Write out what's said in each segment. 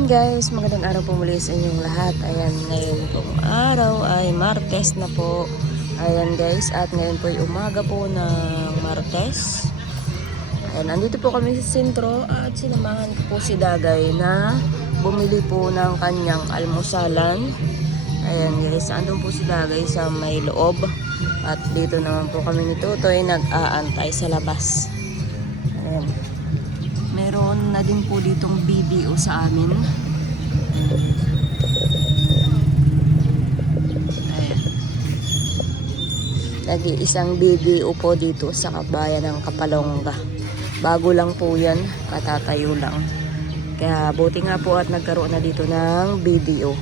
Ayan guys, magandang araw po muli sa inyong lahat. Ayan, ngayon pong araw ay Martes na po. Ayan guys, at ngayon po ay umaga po ng Martes. Ayan, nandito po kami sa sentro at sinamahan ko po si Dagay na bumili po ng kanyang almusalan. Ayan guys, andun po si Dagay sa may loob. At dito naman po kami ni Tutoy nag-aantay sa labas. Ayan. Meron na din po ditong BBO sa amin. Ayan. Nag-iisang BBO po dito sa kabayan ng Kapalonga. Bago lang po yan, katatayo lang. Kaya buti nga po at nagkaroon na dito ng BBO.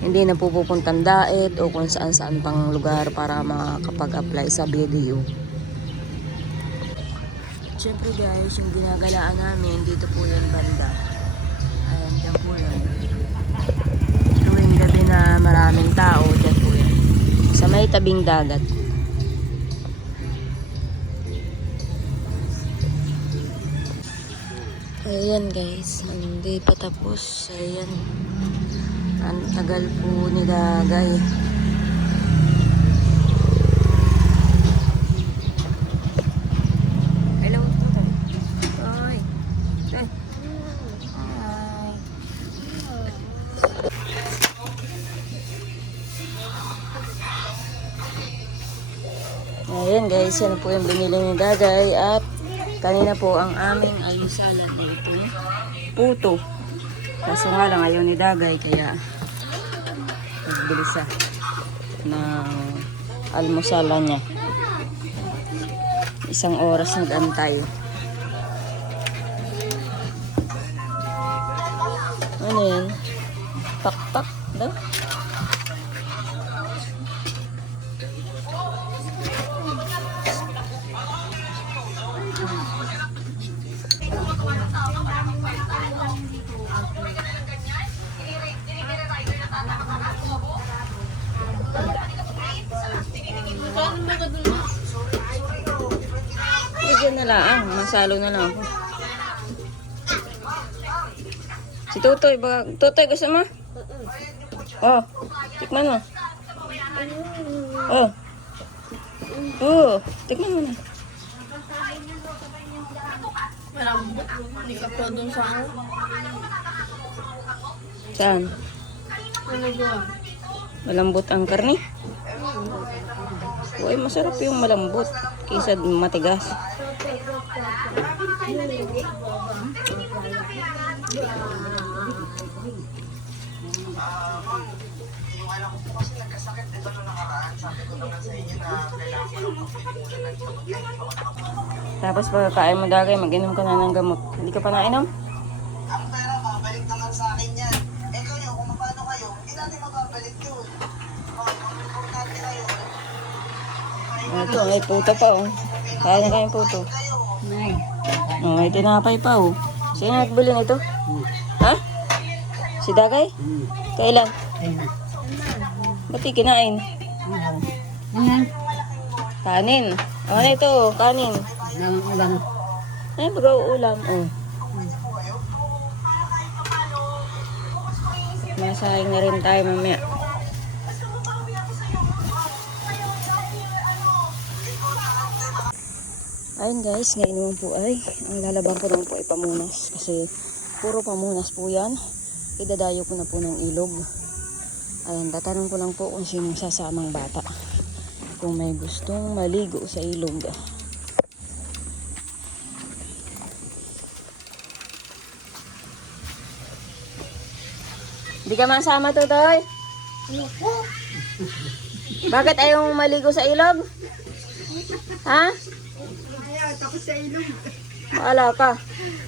Hindi na po pupuntang Daet o kung saan-saan pang lugar para makakapag-apply sa BDO. Siyempre guys, yung ginagalaan namin, dito po yan banda. Ayan, dyan po yan. Tuwing gabi na maraming tao, dyan po yan. Sa may tabing dagat. Ayan guys, hindi pa tapos. Ayan. Ang tagal po ni Dagay. Hello. Hi. Hi. Ayan guys, yan po yung binili ni Dagay at kanina po ang aming almusalan dito. Puto. Kaso nga lang ayaw ni Dagay kaya nagbili siya ng almusalan niya. Isang oras nag-antay. Ano yan? Pak-pak daw? Bigyan na lang, masalo na lang ako. Si Tutoy, Tutoy gusto mo? Oh, tikman mo. Oh, tikman mo na. Malambot, hindi ka po dun sa ano? Saan? Ano ba? Malambot ang karne? Uy, masarap yung malambot kaysa matigas. Tapos pagkakain mo Dagay, mag-inom ka na ng gamot. Hindi ka pa nainom? Ang pera, babalik naman sa akin yan. Eh kayo, kung paano kayo, hindi natin mababalik yun. Importante kayo. Ito, may puto pa oh. Kaya na kayong puto. Oh, may tinapay pa oh. Sino nagbili nito? Ha? Si Dagay? Kailan? Ba't di kinain? Kanin. Ano na ito? Kanin. Ay, baga-uulam. Oh. Masahing na rin tayo mamaya. Ayun guys, ngayon naman po ay ang lalabang ko naman po ay pamunas. Kasi puro pamunas po yan. Idadayo ko na po ng ilog. Ayun, tatanong ko lang po kung sinong sasamang bata. Kung may gustong maligo sa ilog. Hindi ka masama, Tutoy? Bakit ayaw maligo sa ilog? Ha? Tapos sa ilong. Wala ka.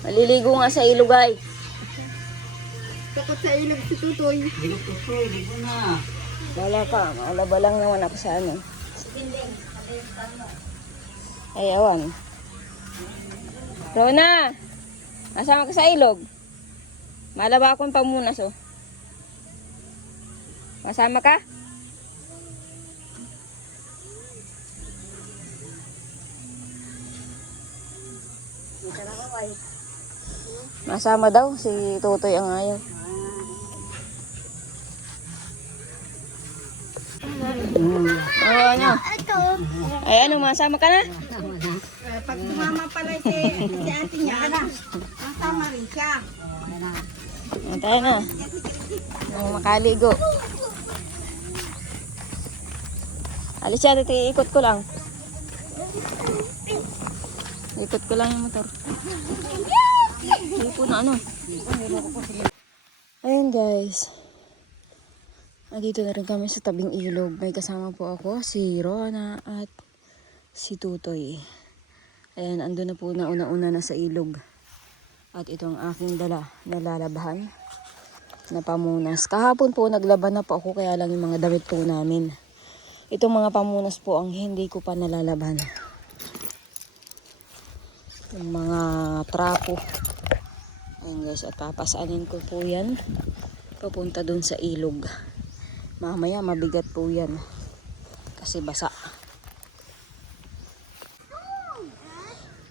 Maliligo nga sa ilog ay. Takot sa ilong si Tutoy. Wala ka. Malaba lang naman ako sa ano. Ay, awan. Rona! Nasama ka sa ilog? Malaba akong pamunas oh. Masama ka? Masama daw si Tutoy ang ayaw. Ano? Ito. Ay ano, masama ka na? Pag tumama pala si ate niya, masama rin siya. Ayan tayo na. Nang makaligo. Alis siya, titi, ikot ko lang. Ikot ko lang yung motor. Hindi po na ano. Ayun guys. Nandito na rin kami sa tabing ilog. May kasama po ako, si Rona at si Tutoy. Ayan, ando na po na una-una na sa ilog. At ito ang aking dala na lalabahan na pamunas. Kahapon po naglaban na po ako kaya lang yung mga damit po namin. Itong mga pamunas po ang hindi ko pa nalalaban. Yung mga trapo. Ayan guys, at papasanin ko po yan. Papunta dun sa ilog. Mamaya mabigat po yan. Kasi basa.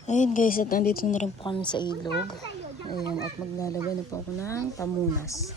Ayan guys, at nandito na rin po kami sa ilog. Ayan, at maglalaban na po ako ng pamunas.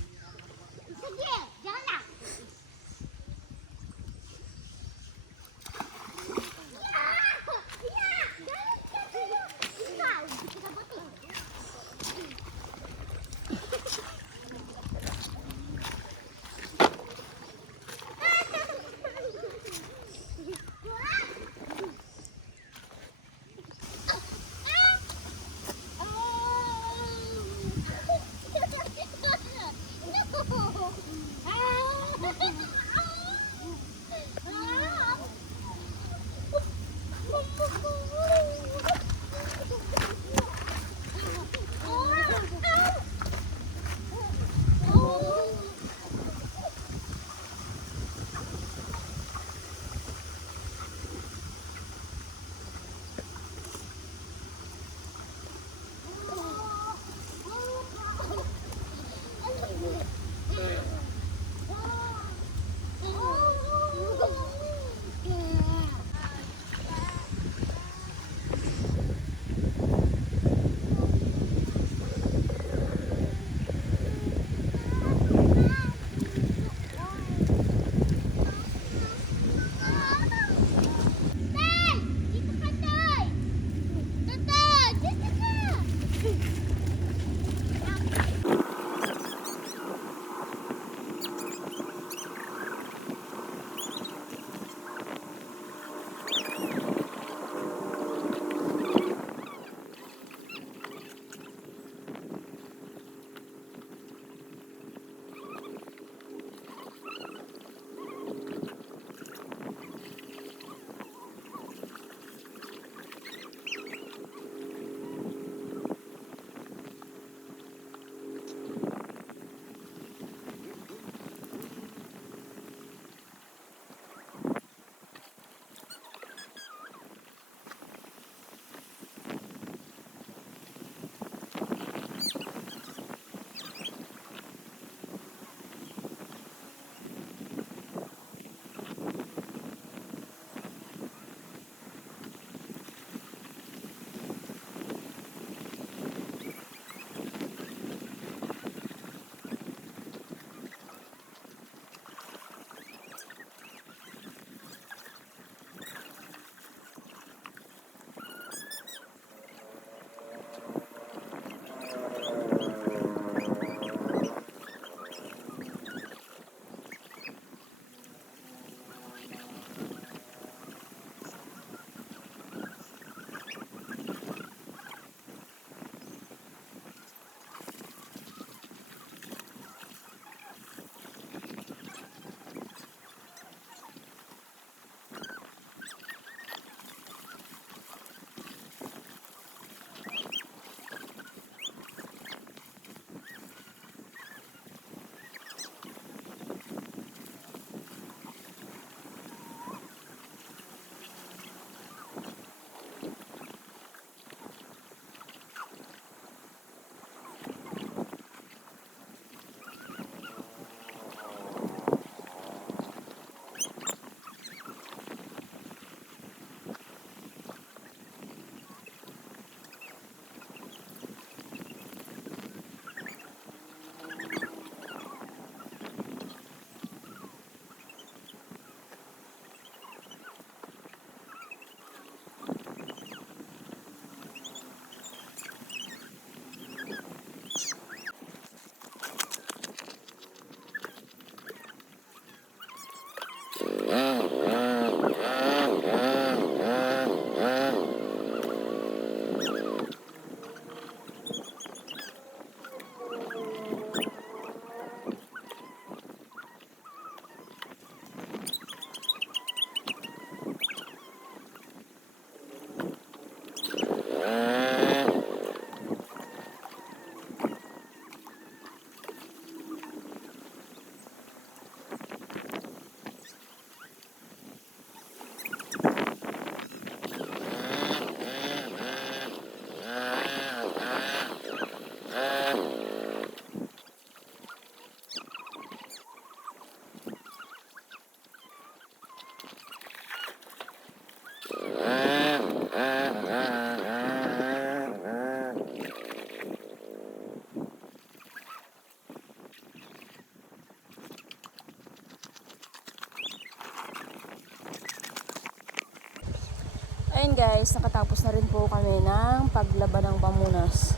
Ayun guys, nakatapos na rin po kami ng paglaba ng pamunas.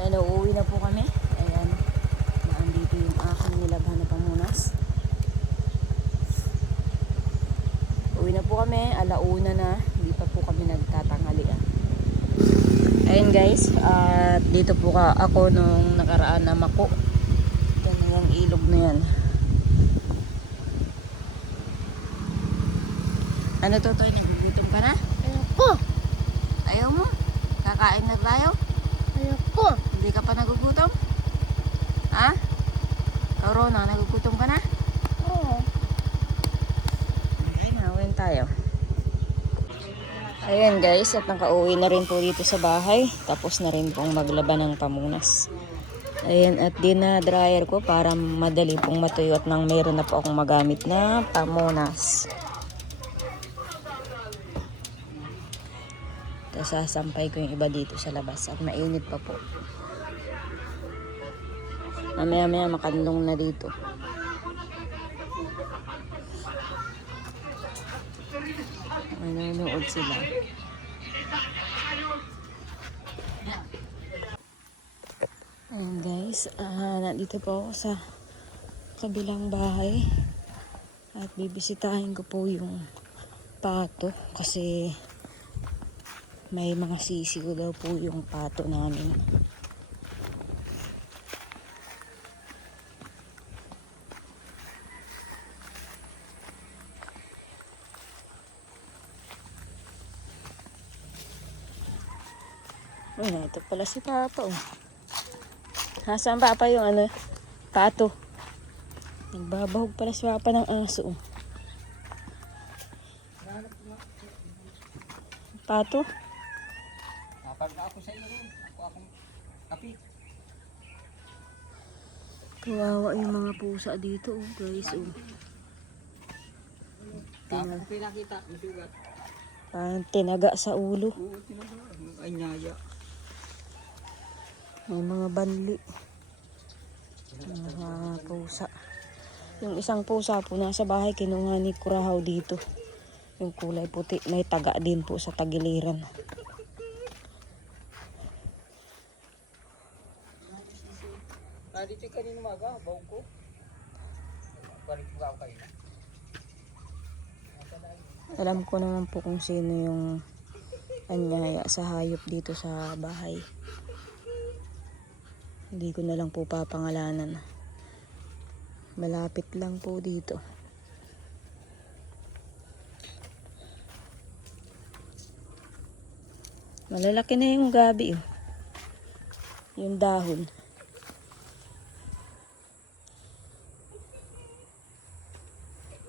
Ayan, uuwi na po kami. Ayan, naandito yung aking nilabhan na pamunas. Uwi na po kami, alauna na. Hindi pa po kami nagtatanghalian. Ayun guys, at dito po ako nung nakaraan na Mako. Yan yung ilog na yan. Ano to, Toy? Nagugutom ka na? Ayoko. Ayaw mo? Kakain na tayo? Ayoko. Hindi ka pa nagugutom? Ha? Corona, nagugutom ka na? Oo. Ay, nawin tayo. Ayan guys, at nakauwi na rin po dito sa bahay. Tapos na rin pong maglaba ng pamunas. Ayan, at dinadryer ko para madali pong matuyo at nang meron na po akong magamit na pamunas. Tapos sasampay ko yung iba dito sa labas at mainit pa po. Mamaya makandong na dito. Nanonood sila. Ayan guys, nandito po ako sa kabilang bahay at bibisitahin ko po yung pato kasi may mga sisiw daw po yung pato namin. Ay, ito pala si Papa. Oh. Nasaan Papa yung pato? Nagbabahog pala si Papa ng aso. Oh. Pato? Napagda ako sa iyo rin. Ako akong kapit. Kawawa yung mga pusa dito, oh, guys. Oh. Tapos pinakita, masugat. Parang tinaga sa ulo. Oo, tinagawa. Ay, nyaya. May mga banli. Mga pusa. Yung isang pusa po nasa bahay, kinuha ni Kurahaw dito. Yung kulay puti, may taga din po sa tagiliran. Dito kanina maga, bawang ko. Balik ko ako kayo na. Alam ko naman po kung sino yung anyaya sa hayop dito sa bahay. Hindi ko na lang po papangalanan. Malapit lang po dito. Malalaki na yung gabi. Oh. Yung dahon.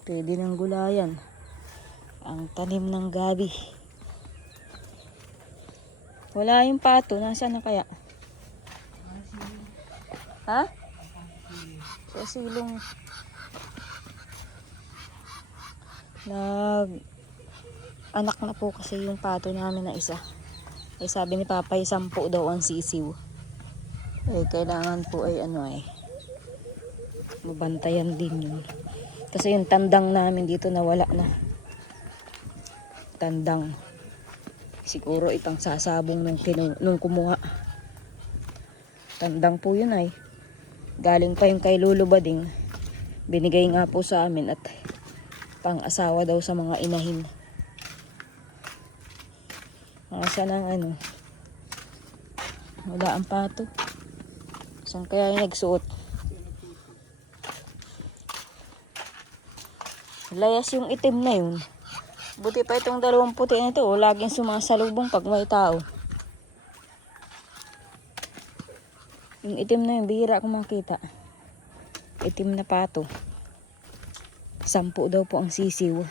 Pwede ng gulayan. Ang tanim ng gabi. Wala yung pato. Nasaan na kaya? Ha? Sa silong. Anak na po kasi yung pato namin na isa. Ay sabi ni Papa, 10 daw ang sisiw. Eh kailangan po ay mabantayan din yun. Kasi yung tandang namin dito nawala na. Tandang. Siguro ipang sasabong nung kumuha. Tandang po yun ay. Galing pa yung kay Lolo Bading. Binigay nga po sa amin at pang-asawa daw sa mga inahin. Saan ang wala ang pato. Saan kaya yung nagsuot? Layas yung itim na yun. Buti pa itong dalawang puti na ito. Laging sumasalubong pag may tao. Yung itim na yun, bihira akong makita. Itim na pato. 10 daw po ang sisiw.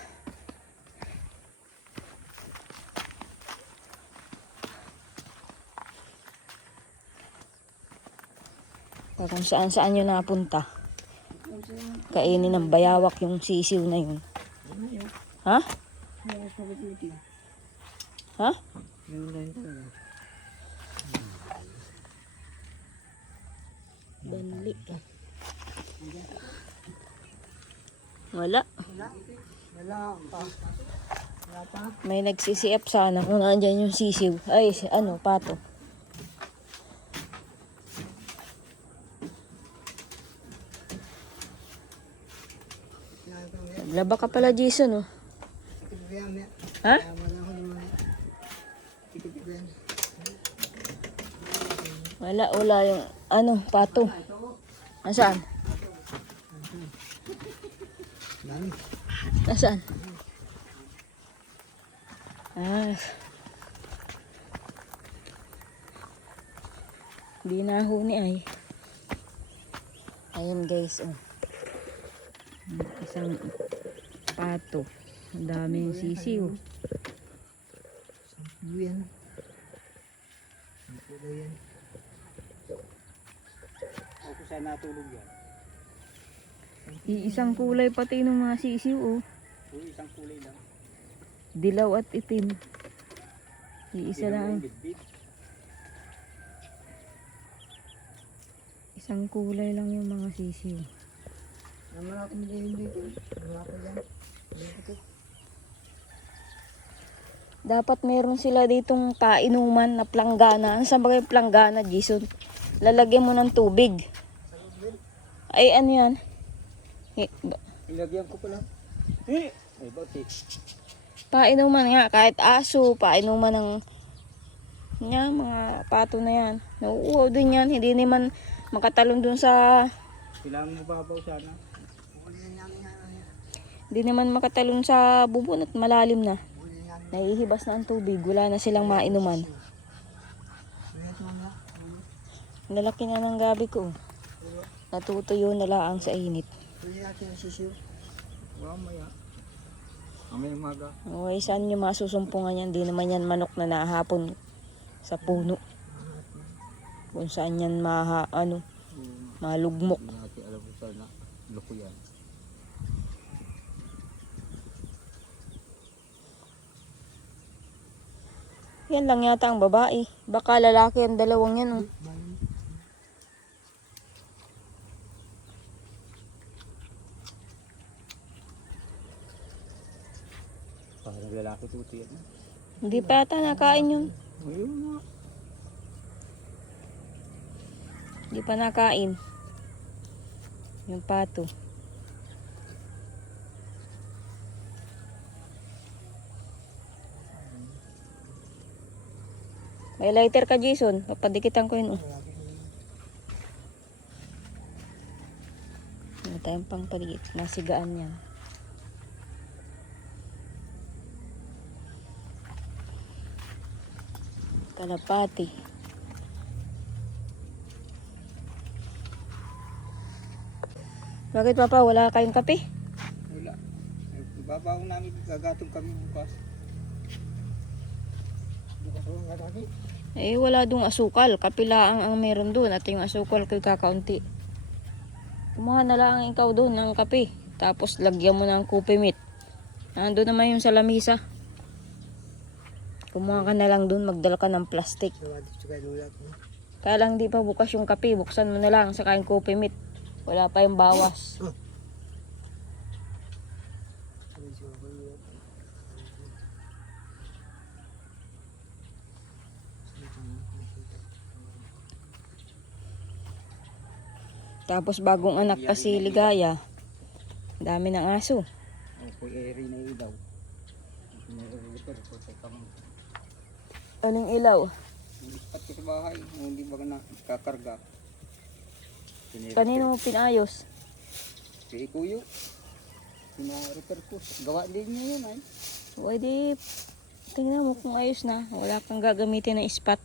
Kung saan yun napunta. Kainin ng bayawak yung sisiw na yun. Ha? Ha? Banli. Wala. Wala pa. May nagsisiap sana kung nandyan yung sisiw. Ay, pato. Naglaba ka pala, Jason, oh. Ha? Wala yung, pato. Nasaan? Nasaan? Di nahuni ay. Ayan guys, oh. Isang pato. Ang daming sisiw. Yan. Ako sana natulog yan. Iisang kulay pati ng mga sisiw, oh. Isang kulay lang. Dilaw at itim. Iisa lang. Isang kulay lang yung mga sisiw. Naman ako dito. Wala ko yan. Dapat meron sila ditong kainuman na planggana. Ano sa bagay planggana, Jason? Lalagyan mo ng tubig. Ay, ano yan? Ilagyan ko pala. Ay, bakit? Painuman nga, kahit aso, painuman ng mga pato na yan. Nauuhaw din yan, hindi naman makatalon dun sa... Kailangan mo babaw sana. Hindi naman makatalon sa bubon at malalim na. Nahihibas na ang tubig, wala na silang mainuman. Lalaki na ng gabi ko. Natutuyo na laang sa init. Mamaya. Mamaya umaga. Okay, saan nyo masusumpungan yan? Di naman yan manok na nahapon sa puno. Kung saan yan malugmok. Hindi natin alam kung saan na loko yan. Yan lang yata ang babae. Baka lalaki ang dalawang yan, oh. Parang lalaki tuti yan. Hindi pa yata nakain yun. Ayun nga. Hindi pa nakain. Yung pato. May lighter ka, Jason. Papadikitan ko yun, oh. Ano tayong pang paligid. Nasigaan yan. Kalapati. Bakit, Papa? Wala kayong kape? Wala. Babaw namin, gagatong kami bukas. Bukas ko nga dati. Wala dong asukal. Kape lang ang meron doon. At yung asukal ko'y kakaunti. Kumuha na lang ikaw doon ng kape. Tapos lagyan mo ng coffee meat. Nandun naman yung sa lamisa. Kumuha ka na lang doon. Magdala ka ng plastic. Kaya lang di pa bukas yung kape. Buksan mo na lang. Saka yung coffee meat. Wala pa yung bawas. Tapos bagong anak pa si Ligaya. Dami ng aso. Opo, eri na ilaw. Anong ilaw? Ispat ko sa bahay, hindi ba na kakarga. Kanino mo pinayos? Si Kuyo. Pina-repair ko. Gawa din niya yun ay. Pwede, tingnan mo kung ayos na. Wala kang gagamitin ng ispat.